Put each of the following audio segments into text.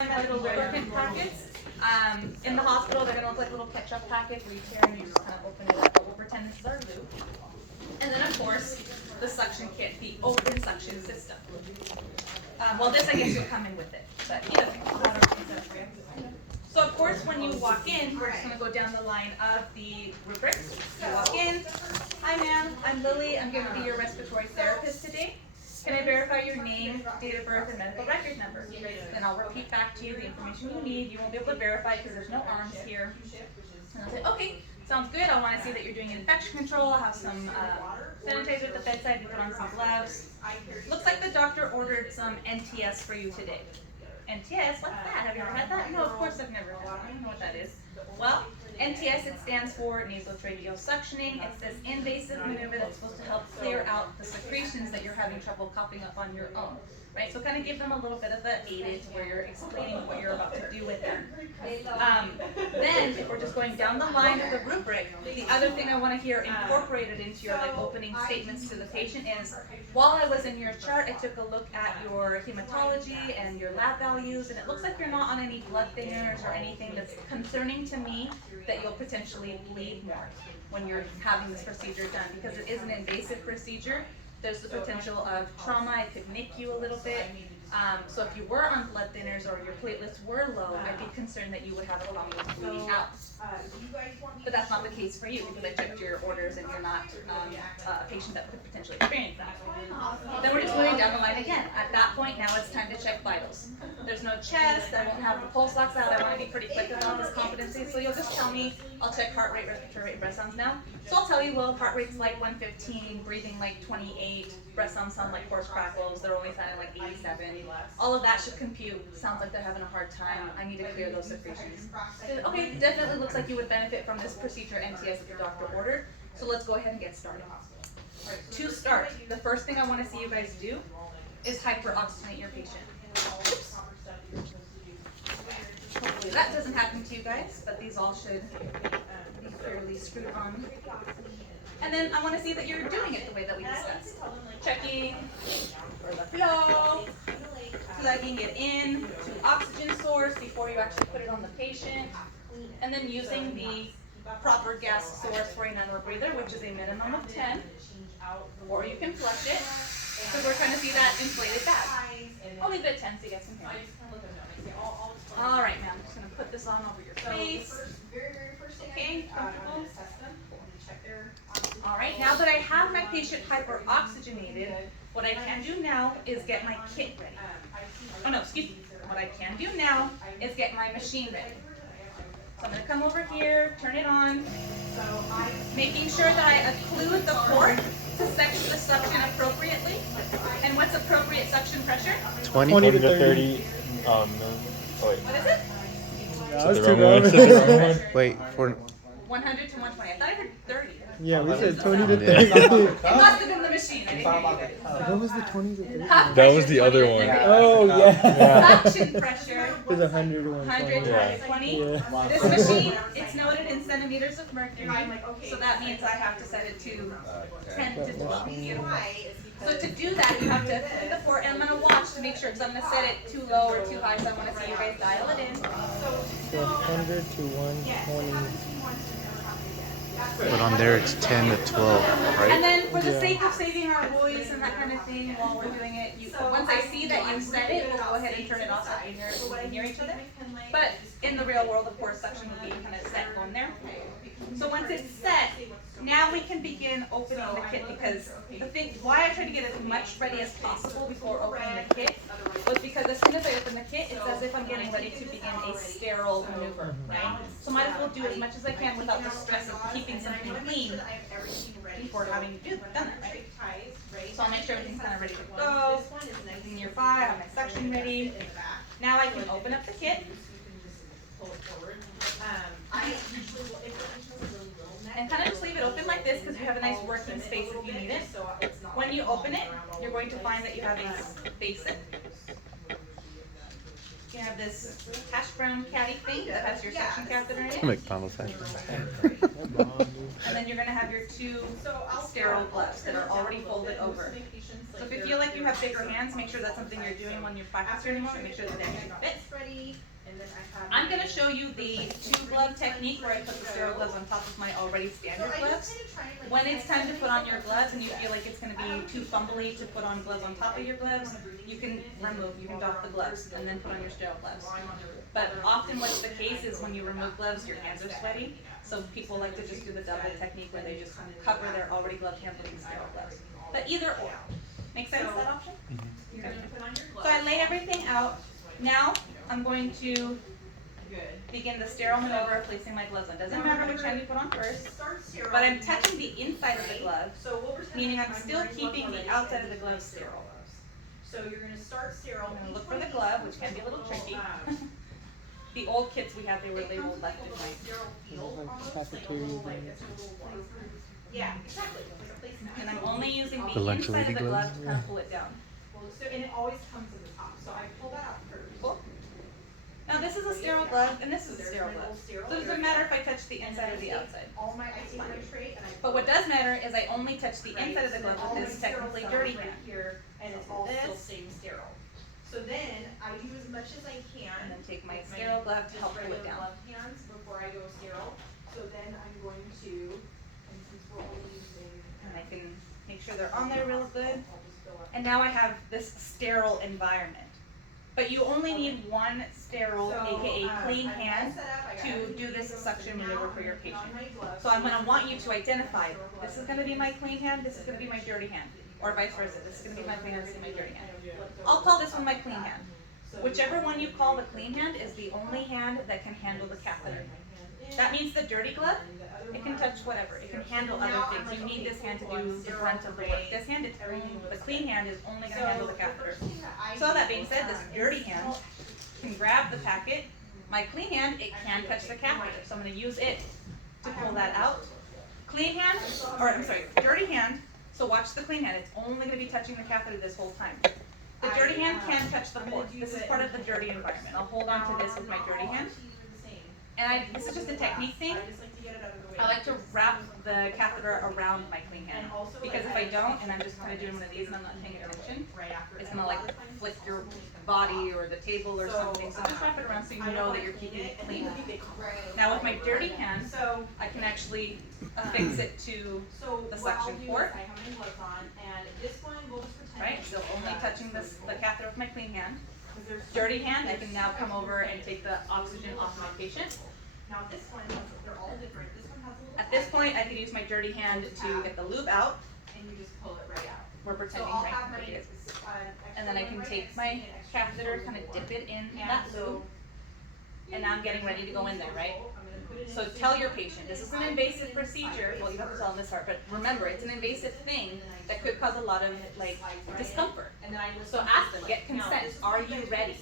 My little lubricant packets. In the hospital, they're gonna look like little ketchup packets where you tear and you just kind of open it up. But we'll pretend this is our lube. And then of course, the suction kit, the open suction system. Well, this I guess will come in with it, but either way. So of course, when you walk in, we're just gonna go down the line of the rubrics. You walk in. Hi, ma'am. I'm Lily. I'm gonna be your respiratory therapist today. Can I verify your name, date of birth, and medical record number? Then I'll repeat back to you the information you need. You won't be able to verify because there's no arms here. And I'll say, okay, sounds good. I want to see that you're doing infection control. I'll have some sanitizer at the bedside. You put on some gloves. Looks like the doctor ordered some NTS for you today. NTS? What's that? Have you ever had that? No, of course I've never had that. I don't know what that is. Well, NTS, it stands for Nasotracheal Suctioning. It's this invasive maneuver that's supposed to help clear out the secretions that you're having trouble coughing up on your own. Right? So kind of give them a little bit of the aided where you're explaining what you're about to do with them. Then, if we're just going down the line of the rubric, the other thing I want to hear incorporated into your opening statements to the patient is, while I was in your chart, I took a look at your hematology and your lab values, and it looks like you're not on any blood thinners or anything that's concerning to me that you'll potentially bleed more when you're having this procedure done, because it is an invasive procedure. There's the potential of trauma. It could nick you a little bit. So if you were on blood thinners or your platelets were low, I'd be concerned that you would have a problem with bleeding out. But that's not the case for you because I checked your orders and you're not a patient that could potentially experience that. Then we're just moving down the line again. At that point, now it's time to check vitals. There's no chest. I won't have the pulse ox out. I want to be pretty quick about this competency. So you'll just tell me. I'll check heart rate, respiratory rate, breath sounds now. So I'll tell you, well, heart rate's like 115, breathing like 28, breath sounds sound like horse crackles. They're only sounding like 87. All of that should compute. Sounds like they're having a hard time. I need to clear those secretions. Okay, definitely looks like you would benefit from this procedure NTS that the doctor ordered. So let's go ahead and get started. To start, the first thing I want to see you guys do is hyperoxygenate your patient. Oops. Hopefully that doesn't happen to you guys, but these all should be fairly screwed on. And then I want to see that you're doing it the way that we discussed. Checking for the flow, plugging it in to oxygen source before you actually put it on the patient, and then using the proper gas source for a non-rebreather, which is a minimum of 10, or you can flush it, because we're trying to see that inflated bag. I'll leave it at 10 so you guys can hear me. All right, ma'am, I'm just going to put this on over your face. Okay, comfortable? All right, now that I have my patient hyperoxygenated, what I can do now is get my kit ready. Oh no, excuse me. What I can do now is get my machine ready. So I'm going to come over here, turn it on, making sure that I occlude the port to set the suction appropriately. And what's appropriate suction pressure? 20 to 30. Oh wait. What is it? Said the wrong one. Wait, for 100 to 120. I thought I heard 30. Yeah, we said 20 to 30. It must have been the machine. I didn't hear you guys. What was the 20 to 30? That was the other one. Oh, yeah. Suction pressure. It's 100 to 100 120. times 20. Yeah. This machine, it's noted in centimeters of mercury, so that means I have to set it to 10 to 12. So to do that, you have to put the port, and I'm going to watch to make sure, because I'm going to set it too low or too high, so I want to see you guys dial it in. So 100 to 120. But on there it's 10 to 12, right? And then for the sake of saving our voice and that kind of thing while we're doing it, once I see that you set it, we'll go ahead and turn it off so we can hear each other. But in the real world, of course, suction will be kind of set on there. So once it's set, now we can begin opening the kit, because the thing, why I try to get as much ready as possible before opening the kit was because as soon as I open the kit, it's as if I'm getting ready to begin a sterile maneuver, right? So might as well do as much as I can without the stress of keeping something clean before having to done that, right? So I'll make sure everything's kind of ready to go. Everything near 5, I have my suction ready. Now I can open up the kit. And kind of just leave it open like this, because you have a nice working space if you need it. When you open it, you're going to find that you have a basic. you have this hash brown caddy thing that has your suction catheter in it. McDonald's hat. And then you're gonna have your two sterile gloves that are already folded over. So if you feel like you have bigger hands, make sure that's something you're doing when you practice your anymore, make sure that they actually fit. I'm gonna show you the two glove technique where I put the sterile gloves on top of my already standard gloves. When it's time to put on your gloves and you feel like it's gonna be too fumbly to put on gloves on top of your gloves, you can doff the gloves and then put on your sterile gloves. But often what's the case is when you remove gloves, your hands are sweaty. So people like to just do the double technique where they just cover their already gloved hands with these sterile gloves. But either or. Make sense, that option? Okay. So I lay everything out. Now I'm going to begin the sterile maneuver of placing my gloves on. Doesn't matter which hand you put on first, but I'm touching the inside of the glove, meaning I'm still keeping the outside of the glove sterile. So you're going to start sterile. I'm going to look for the glove, which can be a little tricky. The old kits we had, they were labeled left and right. Yeah, exactly. And I'm only using the The lunch inside of lady the glove gloves? to kind of pull it down. So, and it always comes at the top. So I pull that out first. Cool. Now this is a sterile glove, and this is a sterile glove. So it doesn't matter if I touch the inside or the outside. All my ice tray and I. But what does matter is I only touch the inside of the glove with this technically dirty hand. Here, and it's all still This. staying sterile. So then I do as much as I can. And then take my sterile glove to help pull it down. Glove hands before I go sterile. So then I'm going to, and since we're only using. And I can make sure they're on there real good. I'll just go up. And now I have this sterile environment. But you only need one sterile, aka clean hand, to do this suction maneuver for your patient. So I'm gonna want you to identify, this is gonna be my clean hand, this is gonna be my dirty hand. Or vice versa, this is gonna be my clean hand, this is my dirty hand. I'll call this one my clean hand. Whichever one you call the clean hand is the only hand that can handle the catheter. That means the dirty glove, it can touch whatever, it can handle other things. You need this hand to do the brunt of the work. This hand, the clean hand is only gonna handle the catheter. So that being said, this dirty hand can grab the packet. My clean hand, it can touch the catheter, so I'm gonna use it to pull that out. Clean hand, or I'm sorry, dirty hand, so watch the clean hand, it's only gonna be touching the catheter this whole time. The dirty hand can touch the port. This is part of the dirty environment. I'll hold on to this with my dirty hand. And this is just a technique thing. I like to wrap the catheter around my clean hand. Because if I don't, and I'm just kind of doing one of these and I'm not paying attention, it's gonna like flick your body or the table or something. So just wrap it around so you know that you're keeping it clean. Now with my dirty hand, I can actually affix it to the suction port. Right, so only touching the catheter with my clean hand. Dirty hand, I can now come over and take the oxygen off my patient. Now this one, they're all different. This one has a little. At this point, I can use my dirty hand to get the lube out. And you just pull it right out. We're pretending, So I'll right? have my, Like it is. extra And then I can one take right my next to me and extra catheter, one kind of right dip it in And that so lube, and now I'm getting ready to go in there, right? I'm gonna put it in So the tell suture. your patient, this is an invasive procedure, well, you have to tell them this part, but remember, it's an invasive thing that could cause a lot of, like, discomfort. And then I So ask them, get consent, are you ready?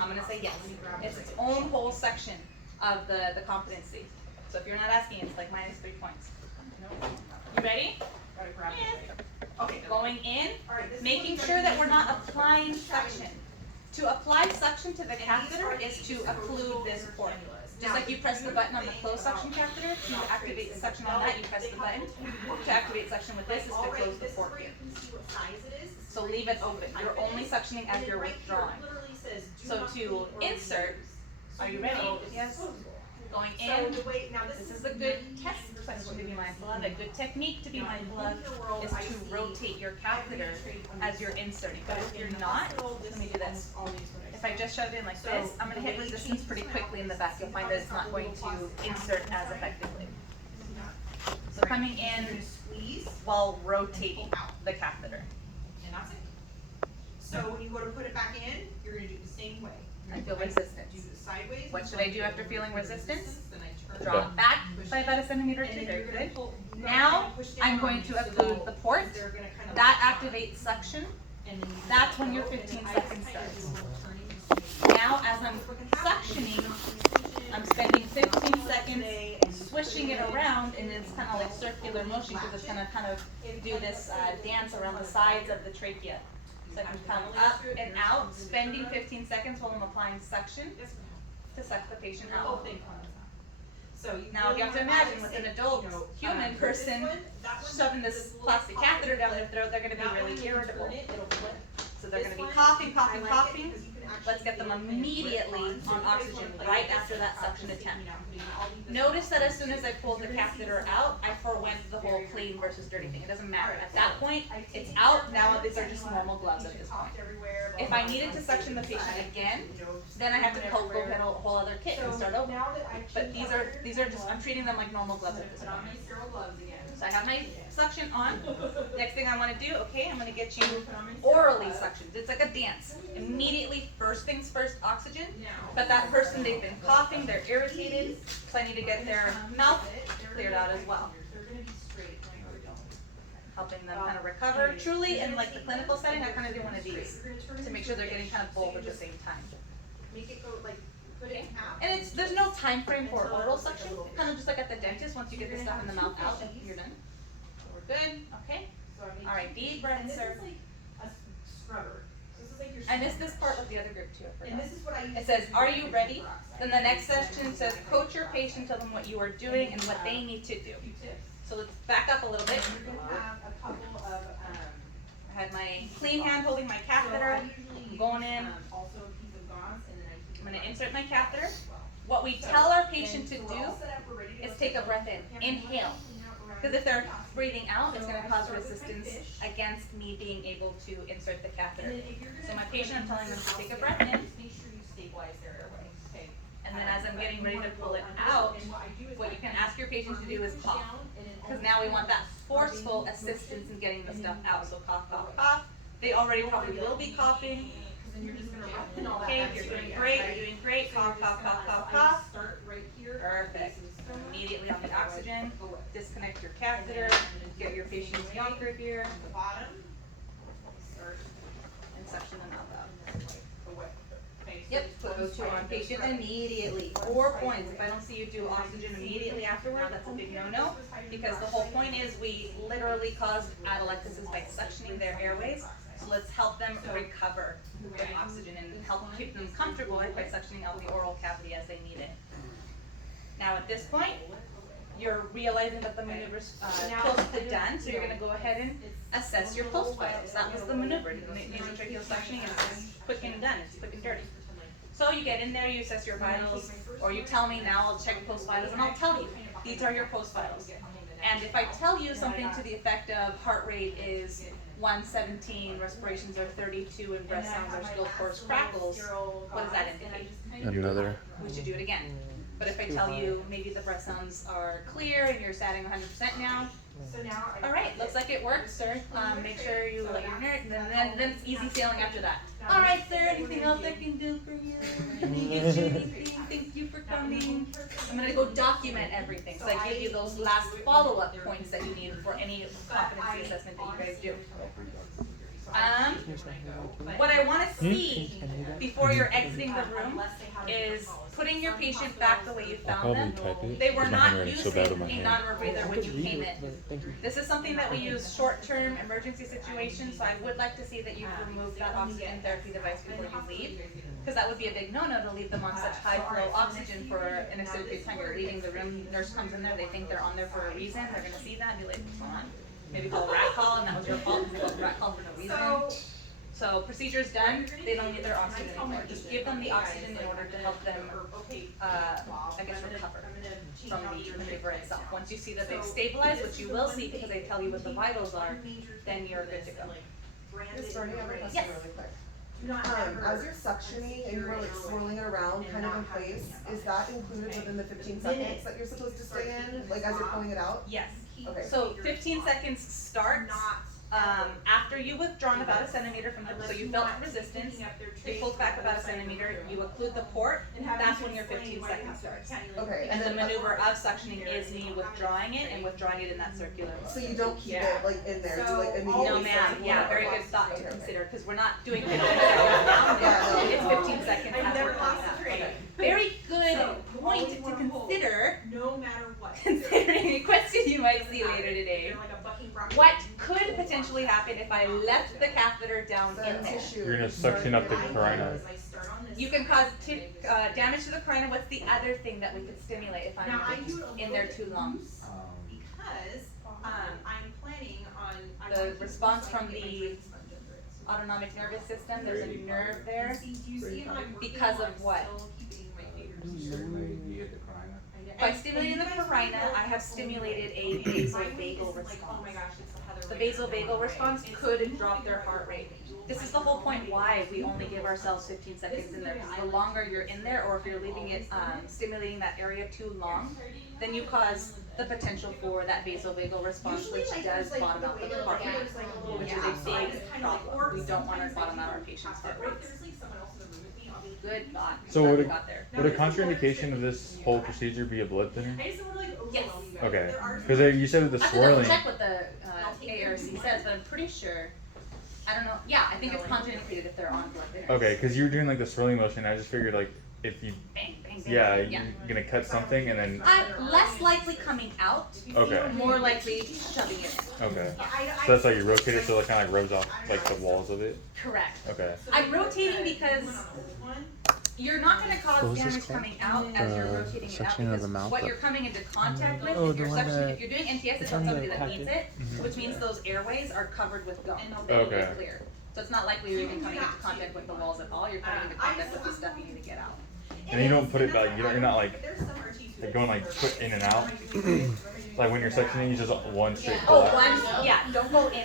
I'm gonna say yes. It's its own whole section of the competency. So if you're not asking, it's like minus 3 points. You ready? Okay, going in, making sure that we're not applying suction. To apply suction to the catheter is to occlude this port. Just like you press the button on the closed suction catheter, to activate the suction on that, you press the button. To activate suction with this is to close the port here. So leave it open. You're only suctioning as you're withdrawing. So to insert, are you ready? Yes. Going in, this is a good test question to be mindful of. A good technique to be mindful of is to rotate your catheter as you're inserting. But if you're not, let me do this. If I just shove it in like this, I'm going to hit resistance pretty quickly in the back. You'll find that it's not going to insert as effectively. So coming in while rotating the catheter. And that's it. So when you go to put it back in, you're gonna do the same way. I feel resistance. Do the sideways. What should I do after feeling resistance? Then I turn. Draw it back by about a centimeter or And two. then Very you're gonna good. pull. Now I'm going to occlude the port. They're gonna kind of. That activates suction. And then you. That's when your 15 seconds starts. Now as I'm suctioning, I'm spending 15 seconds swishing it around, and it's kind of like circular motion because it's going to kind of do this dance around the sides of the trachea. So I can come up and out, spending 15 seconds while I'm applying suction to suck the patient out. So Now you have to imagine with an adult human person shoving this plastic catheter down their throat, they're going to be really irritable. So they're going to be coughing, coughing, coughing. Let's get them immediately on oxygen right after that suction attempt. Notice that as soon as I pulled the catheter out, I forwent the whole clean versus dirty thing. It doesn't matter. At that point, it's out. Now these are just normal gloves at this point. If I needed to suction the patient again, then I have to go get a whole other kit and start over. But these are just, I'm treating them like normal gloves at this point. So I have my suction on. Next thing I want to do, okay, I'm going to get you orally suctioned. It's like a dance. Immediately, first things first, oxygen. But that person, they've been coughing, they're irritated, so I need to get their mouth cleared out as well. Helping them kind of recover. Truly, in like the clinical setting, I kind of do one of these to make sure they're getting kind of both at the same time. Make it go like, put it in half. And there's no time frame for oral suction. Kind of just like at the dentist, once you get the stuff in the mouth out, you're done. We're good, okay? All right, deep breath, sir. A scrubber. So this is like your. I missed this part with the other group too. I And forgot. this is what I use. It says, are you ready? Then the next section says, coach your patient, tell them what you are doing and what they need to do. So let's back up a little bit. You're gonna have a couple of, I had my clean hand holding my catheter. I'm going in. Also a piece of gauze, and then I keep. I'm gonna insert my catheter. What we tell our patient to do is take a breath in. Inhale. Because if they're breathing out, it's going to cause resistance against me being able to insert the catheter. So my patient, I'm telling them to take a breath in, Make sure you stabilize their airway. Okay. and then as I'm getting ready to pull it out, what you can ask your patient to do is cough. Because now we want that forceful assistance in getting the stuff out. So cough, cough, cough. They already probably will be coughing. Okay, you're doing great, you're doing great. Cough, cough, cough, cough, cough. Start right here. Perfect. Immediately on the oxygen, disconnect your catheter, get your patient's anchor here, The bottom. Start and suction them out loud. away. Okay, so Yep, just put one O2 on side, patient just immediately. 4 points. If I don't see you do oxygen immediately afterward, that's a big no-no. Because the whole point is we literally cause atelectasis by suctioning their airways. So let's help them recover with oxygen and help keep them comfortable by suctioning out the oral cavity as they need it. Now at this point, you're realizing that the maneuver's close to done, so you're going to go ahead and assess your post vitals. That was the maneuver. Nasotracheal suctioning is quick and done. It's quick and dirty. So you get in there, you assess your vitals, or you tell me now, I'll check post vitals, and I'll tell you, these are your post vitals. And if I tell you something to the effect of heart rate is 117, respirations are 32, and breath sounds are still coarse crackles, what does that indicate? Another. We should do it again. But if I tell you maybe the breath sounds are clear and you're satting 100% now, So now I. all right, looks like it works, sir. Make sure you let your nurse, then it's easy sailing after that. All right, sir, anything else I can do for you? Can you get you anything? Thank you for coming. I'm gonna go document everything, so I give you those last follow-up points that you need for any competency assessment that you guys do. What I want to see before you're exiting the room is putting your patient back the way you found them. They were not using a non-rebreather when you came in. This is something that we use short-term emergency situations, so I would like to see that you've removed that oxygen therapy device before you leave, because that would be a big no-no to leave them on such high-flow oxygen for an extended period of time. You're leaving the room, nurse comes in there, they think they're on there for a reason, they're gonna see that and be like, come on. Maybe call a rat call, and that was your fault, because they called a rat call for no reason. So procedure's done, they don't need their oxygen anymore. Just give them the oxygen in order to help them, I guess, recover from the maneuver itself. Once you see that they've stabilized, which you will see because they tell you what the vitals are, then you're good to go. Miss Bernie, I have a question Yes. really quick. As you're suctioning and you're like swirling it around kind of in place, is that included within the 15 seconds that you're supposed to stay in, like as you're pulling it out? Yes. Okay. So 15 seconds starts after you withdrawn about a centimeter from the, so you felt resistance, it pulls back about a centimeter, you occlude the port, that's when your 15 seconds starts. Okay, And the maneuver of suctioning is me withdrawing it and withdrawing it in that circular so motion. you don't keep it like in there, you like immediately. No ma'am, start yeah, pulling very it good out. thought to Okay. consider, because we're not doing 15 seconds down there, Yeah, no. it's 15 seconds as we're coming up. Okay. Very good point to consider, No matter what. considering a question you might see later today. They're like a bucking broccoli. What could potentially happen if I I left the catheter down The in there. tissue. You're gonna suction up the carina. You can cause damage to the carina. What's the other thing that we could stimulate if I'm Now I do it a in there little too bit long? loose because I'm planning on The response from the autonomic nervous system, there's a nerve there. Do you see how I'm working Because of on what? still keeping my fingers By stimulating the carina, I have stimulated a vasovagal response. The vasovagal response could drop their heart rate. This is the whole point why we only give ourselves 15 seconds in there. Because the longer you're in there, or if you're leaving it stimulating that area too long, then you cause the potential for that vasovagal response, which does bottom out the heart rate, which is a big problem. We don't want to bottom out our patient's heart rates. Good thought. So Glad would we a, got there. would a contraindication of this whole procedure be a blood thinner? I just don't wanna like Yes. overwhelm you guys. Okay. There are Because you said with the I have to double swirling. check what the ARC says, but I'm pretty sure. I don't know. Yeah, I think it's contraindicated if they're on blood thinners. Okay, because you were doing like the swirling motion. I just figured like if you, Bang, bang, bang. yeah, you're gonna cut something and then. Less likely coming out, Okay. more likely shoving it in. Okay. So that's how you rotate it, so it kind of like rubs off like the walls of it. Correct. Okay. I'm rotating because you're not going to What cause was this damage called? coming out as you're rotating it out, Suction of because the mouth what up. you're coming into contact with, Oh, if you're the one that- if you're doing NTS, it's it's on on the somebody that needs packet. it, which means those airways are covered with gum. Okay. They're clear. So it's not likely you're even coming into contact with the walls at all. You're coming into contact with the stuff you need to get out. And you don't put it like you're not like There's some RT2 like going like foot in and out. Like when you're sectioning, you just one straight Oh, pull out. one, yeah, don't go in and